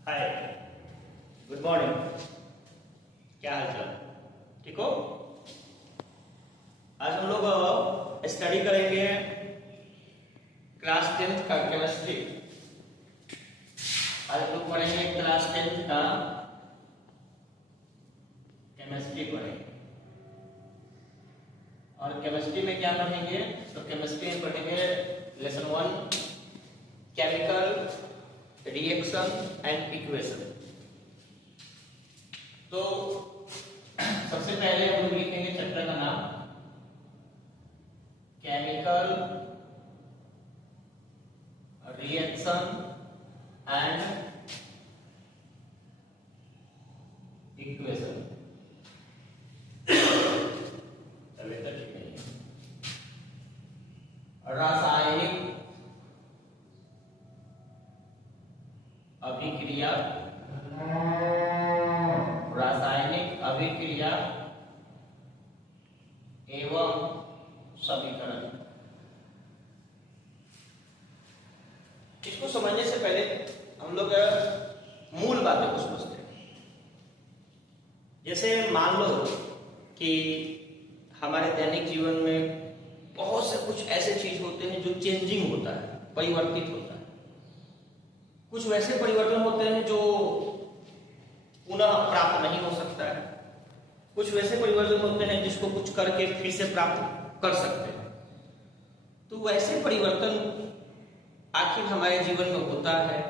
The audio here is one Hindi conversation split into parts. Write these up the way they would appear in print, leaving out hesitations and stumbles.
हाय, गुड मॉर्निंग। क्या हाल चाल? ठीक हो? आज हम लोग स्टडी करेंगे क्लास 10th का केमिस्ट्री। आज हम लोग पढ़ेंगे क्लास 10th का केमिस्ट्री पढ़ेंगे। और केमिस्ट्री में क्या पढ़ेंगे? तो केमिस्ट्री में पढ़ेंगे lesson 1 chemical reaction and equation. तो सबसे पहले हम लोग लिखेंगे चैप्टर का नाम केमिकल रिएक्शन एंड इक्वेशन। चलिए तो ठीक है। रासायनिक अभिक्रिया, रासायनिक अभिक्रिया एवं समीकरण। इसको समझने से पहले हम लोग मूल बातों को समझते हैं। जैसे मान लो कि हमारे दैनिक जीवन में बहुत से कुछ ऐसे चीज होते हैं जो चेंजिंग होता है, परिवर्तित होता है। कुछ वैसे परिवर्तन होते हैं जो पुनः प्राप्त नहीं हो सकता है। कुछ वैसे परिवर्तन होते हैं जिसको कुछ करके फिर से प्राप्त कर सकते हैं। तो वैसे परिवर्तन आखिर हमारे जीवन में होता है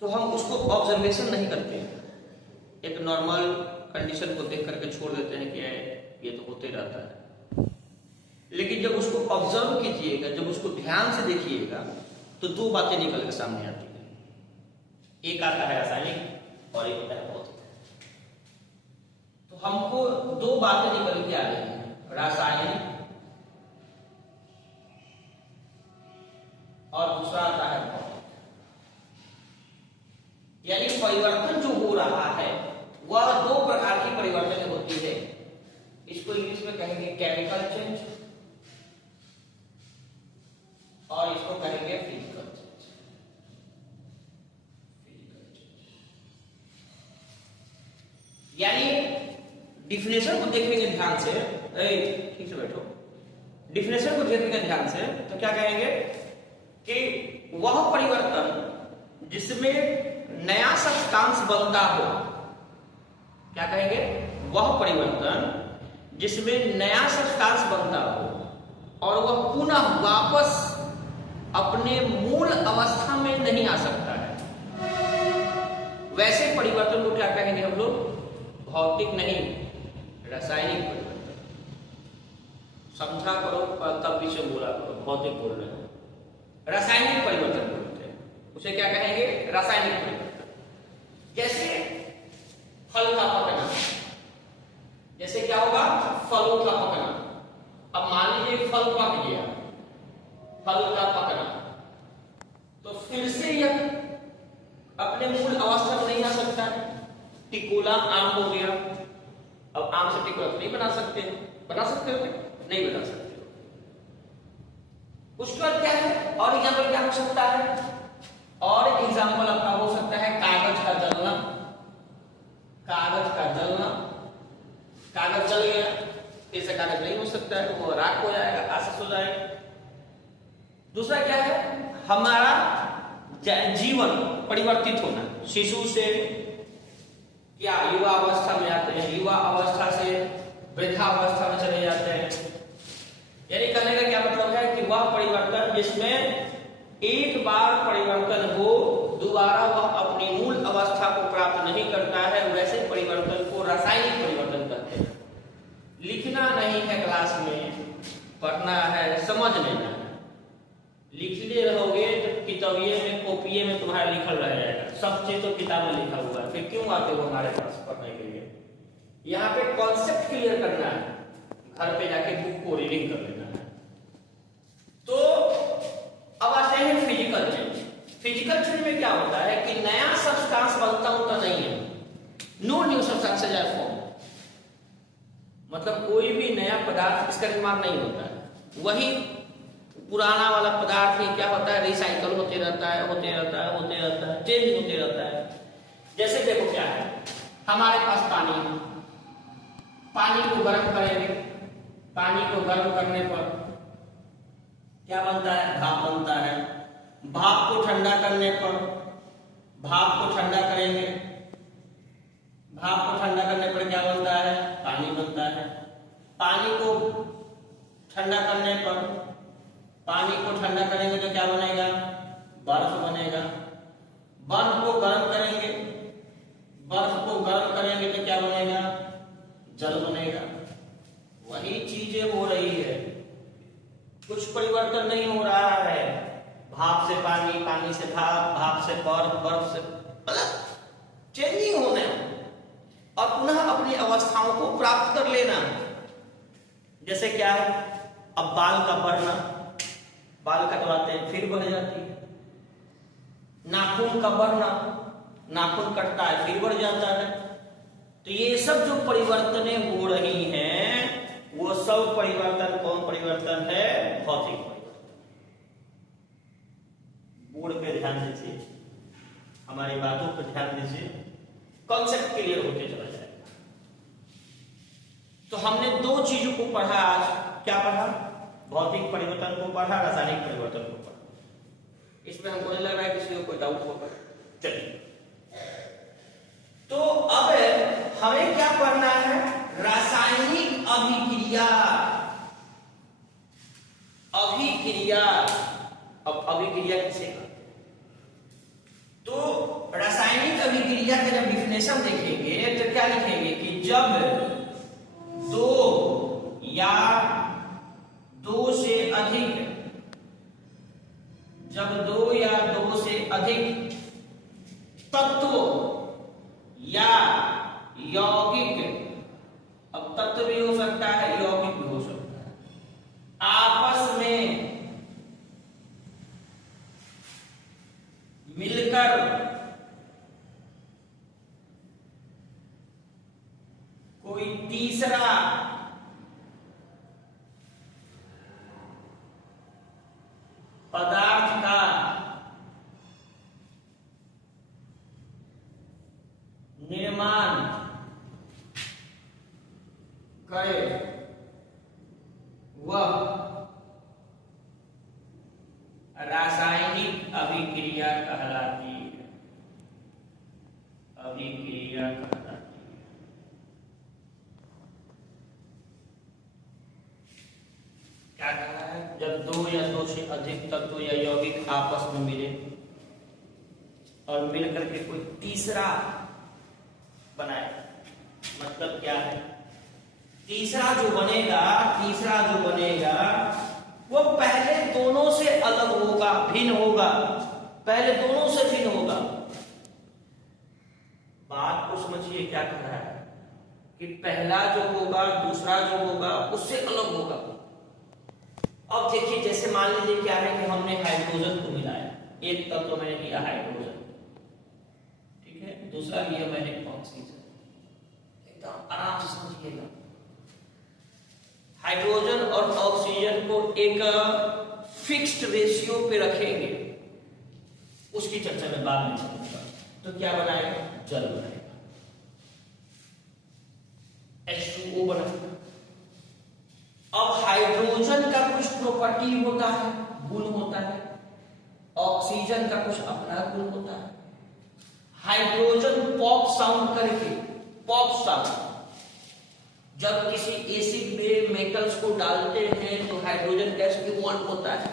तो हम उसको ऑब्जर्वेशन नहीं करते हैं, एक नॉर्मल कंडीशन को देख करके छोड़ देते हैं कि ये तो होते रहता है। लेकिन जब उसको ऑब्जर्व कीजिएगा, जब उसको ध्यान से देखिएगा तो दो बातें निकल के सामने आती है। एक आता है रासायनिक और एक होता है भौतिक। तो हमको दो बातें निकल के आ रही हैं, रासायनिक और दूसरा आता है भौतिक। यानी परिवर्तन जो हो रहा है वह दो प्रकार की परिवर्तन होती है। इसको इंग्लिश में कहेंगे केमिकल चेंज और इसको कहेंगे फिजिकल चेंज। यानी डिफिनेशन को देखेंगे ध्यान से, ठीक से बैठो। डिफिनेशन को देखेंगे ध्यान से तो क्या कहेंगे कि वह परिवर्तन जिसमें नया सब्सटेंस बनता हो। क्या कहेंगे? वह परिवर्तन जिसमें नया सब्सटेंस बनता हो और वह पुनः वापस अपने मूल अवस्था में नहीं आ सकता है, वैसे परिवर्तन को क्या कहेंगे हम लोग? भौतिक नहीं, रासायनिक परिवर्तन। समझा करो तब पीछे बोला करो, भौतिक बोल रहे हैं। रासायनिक परिवर्तन बोलते हैं, उसे क्या कहेंगे? रासायनिक परिवर्तन। जैसे फल का पकना, जैसे क्या होगा? फलों का पकना। अब मान लीजिए फल पक गया, फल का पकना, तो फिर से यह अपने मूल अवस्था में नहीं आ सकता। टिकोला आम हो गया, अब आम से टिकोला नहीं बना सकते हो। बना सकते हो क्या? नहीं बना सकते हो। उसके बाद क्या है? और एग्जाम्पल क्या हो सकता है? और एग्जाम्पल आपका हो सकता है कागज का जलना। कागज का जलना, कागज जल गया, ऐसे कागज नहीं हो सकता है, वो राख हो जाएगा, आसस हो जाएगा। दूसरा क्या है? हमारा जीवन परिवर्तित होना। शिशु से क्या युवा अवस्था में आते हैं, युवा अवस्था से वृद्धावस्था में चले जाते हैं। यानी कहने का क्या मतलब है कि वह परिवर्तन जिसमें एक बार परिवर्तन हो दोबारा वह अपनी मूल अवस्था को प्राप्त नहीं करता है, वैसे परिवर्तन को रासायनिक परिवर्तन कहते हैं। लिखना नहीं है क्लास में, पढ़ना है, समझ लेना है। लिखते रहोगे तो किताबिये में, कॉपिये में तुम्हारा लिखल रहेगा। सब चीज तो किताब में लिखा हुआ है, फिर क्यों आते हो हमारे पास पढ़ने के लिए? यहाँ पे कॉन्सेप्ट क्लियर करना है, घर पे जाके बुक को रीडिंग कर लेना है। तो अब आते हैं फिजिकल चेंज। फिजिकल चेंज में क्या होता है कि नया सब्सटेंस बनता होता नहीं है। No new substances are form, मतलब कोई भी नया पदार्थ इसका निर्माण नहीं होता है। वही पुराना वाला पदार्थ ही क्या होता है, रिसाइकल होते रहता है, चेंज होते रहता है। जैसे देखो क्या है, हमारे पास पानी है, पानी को गर्म करेंगे, पानी को गर्म करने पर क्या बनता है, भाप बनता है। भाप को ठंडा करने पर, भाप को ठंडा करेंगे, भाप को ठंडा करने पर क्या बनता है, पानी बनता है। पानी को ठंडा करने पर, पानी को ठंडा करेंगे तो क्या बनेगा, बर्फ बनेगा। बर्फ को गर्म करेंगे, बर्फ को गर्म करेंगे तो क्या बनेगा, जल बनेगा। वही चीजें हो रही है, कुछ परिवर्तन नहीं हो रहा है। भाप से पानी, पानी से भाप, भाप से बर्फ, बर्फ से मतलब चेंजिंग होना और पुनः अपनी अवस्थाओं को प्राप्त कर लेना। जैसे क्या है, अब बाल का बढ़ना, बाल कटवाते हैं फिर बढ़ जाती है। नाखून का बढ़ना, नाखून कटता है फिर बढ़ जाता है। तो ये सब जो परिवर्तनें हो रही हैं, वो सब परिवर्तन कौन परिवर्तन है, भौतिक परिवर्तन। बोर्ड पे ध्यान दीजिए, हमारी बातों पर ध्यान दीजिए, कॉन्सेप्ट क्लियर होते चला जाएगा। तो हमने दो चीजों को पढ़ा आज, क्या पढ़ा, भौतिक परिवर्तन को पढ़ा, रासायनिक परिवर्तन को पढ़ा। इसमें हमको नहीं लग रहा है किसी को कोई डाउट होगा। चलिए, तो अब हमें क्या पढ़ना है, रासायनिक अभिक्रिया। अभिक्रिया, अब अभिक्रिया किसे कहते हैं, तो रासायनिक अभिक्रिया का जब डिफिनेशन देखेंगे तो क्या लिखेंगे कि जब दो या दो से अधिक, जब दो या दो से अधिक तत्व या यौगिक, अब तत्व भी हो सकता है, यौगिक भी हो सकता है, आपस में मिलकर कोई तीसरा पदार्थ का निर्माण करे, वह रासायनिक अभिक्रिया कहलाती है। अभिक्रिया कहलाती है। क्या कहा है, जब दो या दो से अधिक तत्व या यौगिक आपस में मिले और मिलकर के कोई तीसरा बनाए। मतलब क्या है, तीसरा जो बनेगा वो पहले दोनों से अलग होगा, भिन्न होगा, पहले दोनों से भिन्न होगा। बात को समझिए क्या कह रहा है कि पहला जो होगा, दूसरा जो होगा उससे अलग होगा। अब देखिए, जैसे मान लीजिए क्या है कि हमने हाइड्रोजन को मिलाया, एक तत्व तो मैंने लिया हाइड्रोजन, ठीक है, दूसरा लिया मैंने ऑक्सीजन। एकदम आराम से समझिएगा, हाइड्रोजन और ऑक्सीजन को एक फिक्स्ड रेशियो पे रखेंगे, उसकी चर्चा में बाद में चलूंगा। तो क्या बनाएगा, जल बनाएगा, H2O बनाएगा। अब हाइड्रोजन का कुछ प्रॉपर्टी होता है, गुण होता है, ऑक्सीजन का कुछ अपना गुण होता है। हाइड्रोजन पॉप साउंड करके, पॉप साउंड, जब किसी एसिड में मेटल्स को डालते हैं तो हाइड्रोजन गैस इवॉल्व होता है।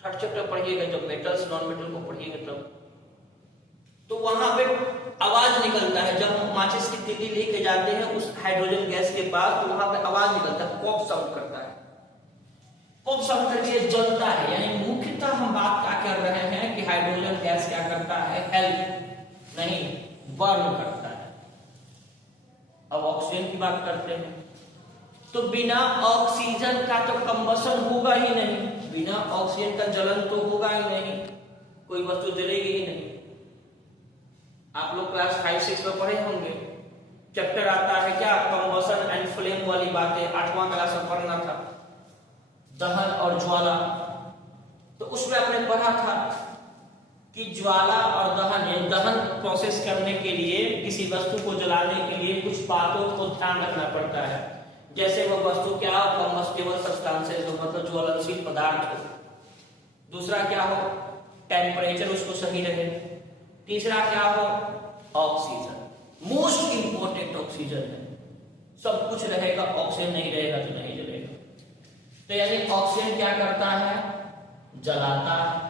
थर्ड चैप्टर पढ़िएगा जब मेटल्स नॉन मेटल को पढ़िएगा तब, तो वहां पे आवाज निकलता है। जब हम माचिस की तीली लेके जाते हैं उस हाइड्रोजन गैस के पास, तो वहां पे आवाज निकलता है, पॉप साउंड करता है। पॉप साउंड करके जलता है। यानी मुख्यतः हम बात क्या कर रहे हैं कि हाइड्रोजन गैस क्या करता है, हेल्प नहीं, बर्न करता है। अब ऑक्सीजन की बात करते हैं, तो बिना ऑक्सीजन का तो कंबशन होगा ही नहीं, बिना ऑक्सीजन का जलन तो होगा ही नहीं, कोई वस्तु जलेगी ही नहीं। आप लोग क्लास 5-6 में पढ़े होंगे, चैप्टर आता है क्या, कंबशन एंड फ्लेम वाली बातें, 8वां क्लास में पढ़ना था। दहन और ज्वाला। तो उसमें आपने पढ़ा था कि ज्वाला और दहन, या दहन प्रोसेस करने के लिए, किसी वस्तु को जलाने के लिए कुछ बातों को ध्यान रखना पड़ता है। जैसे वह वस्तु क्या हो, कम्बस्टिबल सब्सटेंसेस हो, मतलब ज्वलनशील पदार्थ हो। दूसरा क्या हो, टेम्परेचर उसको सही रहे। तीसरा क्या हो, ऑक्सीजन। मोस्ट इंपॉर्टेंट ऑक्सीजन है। सब कुछ रहेगा, ऑक्सीजन नहीं रहेगा तो नहीं जलेगा। तो यानी ऑक्सीजन क्या करता है, जलाता है।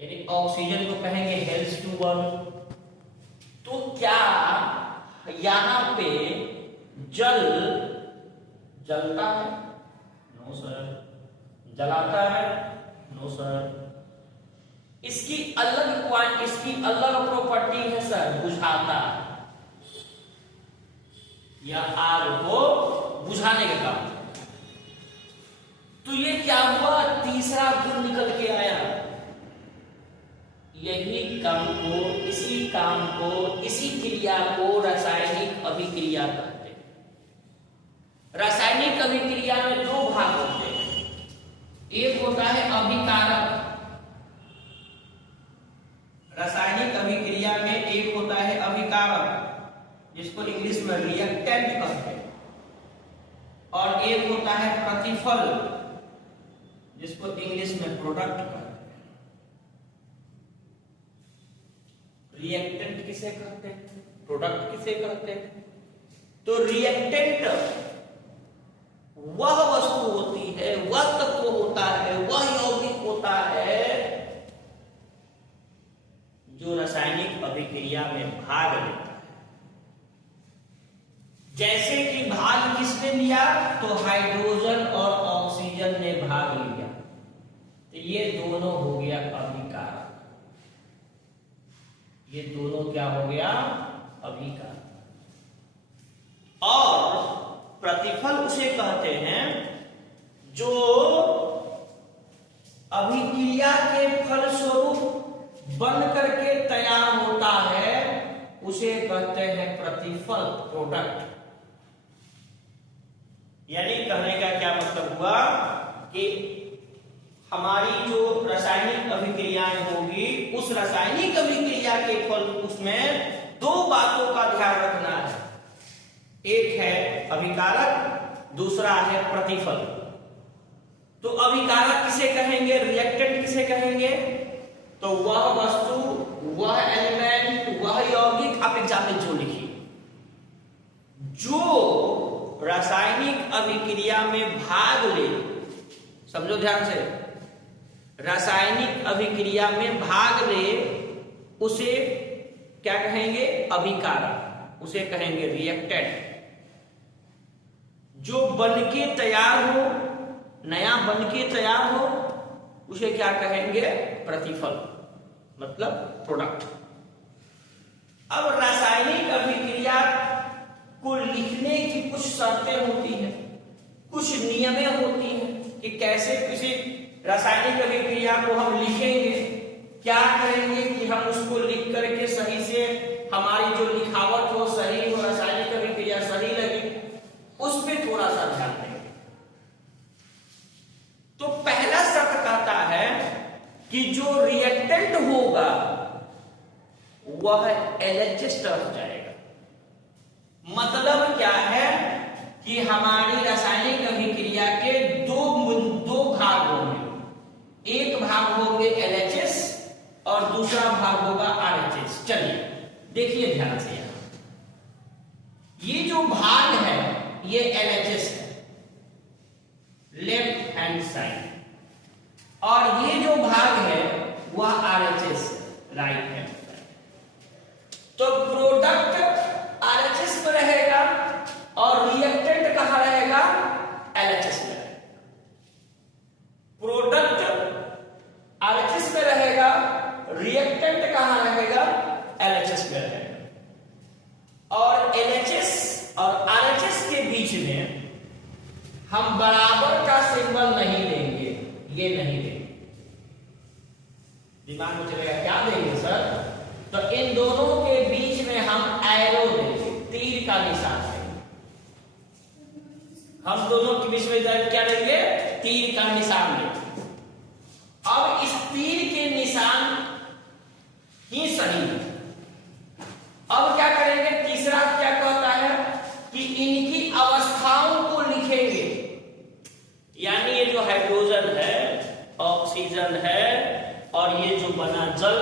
यानी ऑक्सीजन को कहेंगे हेल्प्स टू बर्न। तो क्या यहां पे जल जलता है? No sir. जलाता है? No sir. इसकी अलग प्रॉपर्टी है सर, बुझाता है, या आग को बुझाने का काम। तो ये क्या हुआ, तीसरा गुण निकल के आया। यही काम को, इसी क्रिया को रासायनिक अभिक्रिया कहते हैं। रासायनिक अभिक्रिया में दो भाग होते हैं। एक होता है अभिकारक। रासायनिक अभिक्रिया में एक होता है अभिकारक, जिसको इंग्लिश में रिएक्टेंट कहते हैं, और एक होता है प्रतिफल, जिसको इंग्लिश में प्रोडक्ट कहते हैं। रिएक्टेंट किसे कहते हैं, प्रोडक्ट किसे कहते हैं? तो रिएक्टेंट वह वस्तु होती है, वह तत्व होता है, वह यौगिक होता है जो रासायनिक अभिक्रिया में भाग लेता है। जैसे कि भाग किसने लिया, तो हाइड्रोजन और ऑक्सीजन ने भाग लिया। तो ये दोनों हो गया अभिकारक। ये दोनों क्या हो गया, अभिकारक। और प्रतिफल उसे कहते हैं जो अभिक्रिया के फलस्वरूप बन करके तैयार होता है, उसे कहते हैं प्रतिफल, प्रोडक्ट। यानी कहने का क्या मतलब हुआ कि हमारी जो रासायनिक अभिक्रियाएं होगी, उस रासायनिक अभिक्रिया के फल, उसमें दो बातों का ध्यान रखना है। एक है अभिकारक, दूसरा है प्रतिफल। तो अभिकारक किसे कहेंगे, रिएक्टेंट किसे कहेंगे? तो वह वस्तु, वह एलिमेंट, वह यौगिक, आप एग्जाम में जो लिखिए, जो रासायनिक अभिक्रिया में भाग ले। समझो ध्यान से, रासायनिक अभिक्रिया में भाग ले, उसे क्या कहेंगे, अभिकारक, उसे कहेंगे रिएक्टेंट। जो बनके तैयार हो, नया बनके तैयार हो, उसे क्या कहेंगे, प्रतिफल, मतलब प्रोडक्ट। अब रासायनिक अभिक्रिया को लिखने की कुछ शर्तें होती हैं, कुछ नियमें होती हैं कि कैसे किसी रासायनिक अभिक्रिया को हम लिखेंगे, क्या करेंगे कि हम उसको लिख करके सही से, हमारी जो लिखावट हो सही हो, रासायनिक अभिक्रिया सही लगे, उस पर थोड़ा सा ध्यान देंगे। तो पहला शर्त कहता है कि जो रिएक्टेंट होगा वह एलएचएस तरफ जाएगा। मतलब क्या है कि हमारी रासायनिक अभिक्रिया के दो भाग होंगे। एक भाग होंगे एलएचएस और दूसरा भाग होगा आरएचएस। चलिए देखिए ध्यान से, यहां ये जो भाग है ये एलएचएस है, लेफ्ट हैंड साइड, और ये जो भाग है वह आरएचएस, राइट हैंड साइड। तो प्रोडक्ट आरएचएस में रहेगा और रिएक्टेंट कहां रहेगा, एलएचएस में रहेगा। प्रोडक्ट आरएचएस में रहेगा, रिएक्टेंट कहां रहेगा, एलएचएस में रहेगा। और एलएचएस और आरएचएस के बीच में हम बराबर का सिंबल नहीं देंगे, ये नहीं देंगे। दिमाग में चलेगा क्या देंगे सर, तो इन दोनों के बीच में हम एरो देंगे, तीर का निशान देंगे। हम दोनों के बीच में क्या लेंगे? तीर का निशान लेंगे। अब इस तीर के निशान ही सही है। अब क्या करेंगे? तीसरा क्या कहता है कि इनकी अवस्थाओं को लिखेंगे, यानी ये जो हाइड्रोजन है, ऑक्सीजन है और ये जो बना जल,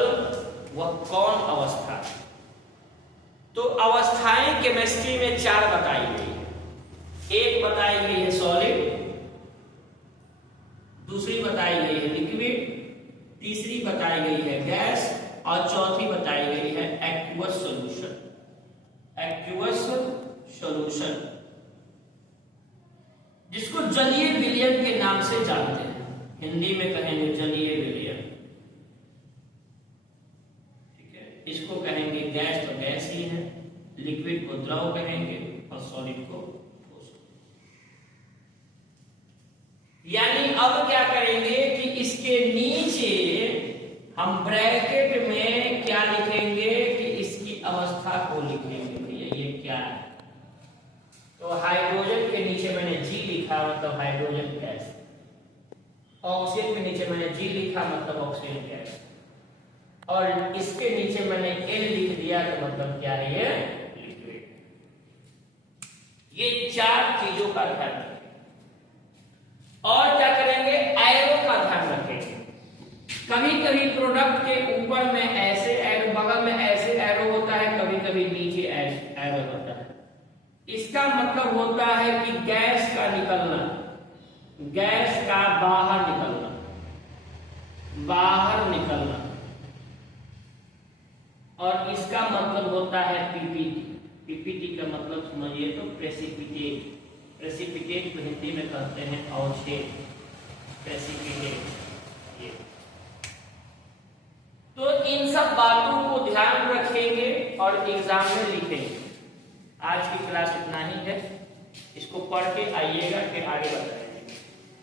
वह कौन अवस्था है? तो अवस्थाएं केमिस्ट्री में 4 बताई गई है। एक बताई गई है सॉलिड, दूसरी बताई गई है लिक्विड, तीसरी बताई गई है गैस और चौथी बताई गई है एक्वस सॉल्यूशन। एक्वस सॉल्यूशन जिसको जलीय विलयन के नाम से जानते हैं, हिंदी में कहेंगे जलीय विलयन, ठीक है। इसको कहेंगे गैस, तो गैस ही है, लिक्विड को द्रव कहेंगे और सॉलिड को ठोस। यानी अब क्या करेंगे कि इसके नीचे हम ब्रैकेट में क्या लिखेंगे कि इसकी अवस्था को लिखेंगे। भैया ये क्या है? तो हाइड्रोजन के नीचे मैंने G लिखा, मतलब हाइड्रोजन गैस। ऑक्सीजन के नीचे मैंने G लिखा, मतलब ऑक्सीजन गैस। और इसके नीचे मैंने L लिख दिया, तो मतलब क्या है? ये लिक्विड। ये 4 चीजों का ध्यान रखें। और क्या करेंगे? एरो का ध्यान रखेंगे। कभी कभी प्रोडक्ट के ऊपर में ऐसे एरो, बगल में ऐसे एरो होता है, कभी कभी नीचे एरो होता है। इसका मतलब होता है कि गैस का निकलना, गैस का बाहर निकलना, बाहर निकलना। और इसका मतलब होता है पीपीटी। पीपीटी का मतलब समझिए तो प्रेसिपिटेट। प्रेसिपिटेट को हिंदी में कहते हैं अवक्षेप, प्रेसिपिटेट। ये तो इन सब बातों को ध्यान रखेंगे और एग्जाम में लिखेंगे। आज की क्लास इतना ही है, इसको पढ़ के आइएगा, फिर आगे बढ़ेंगे।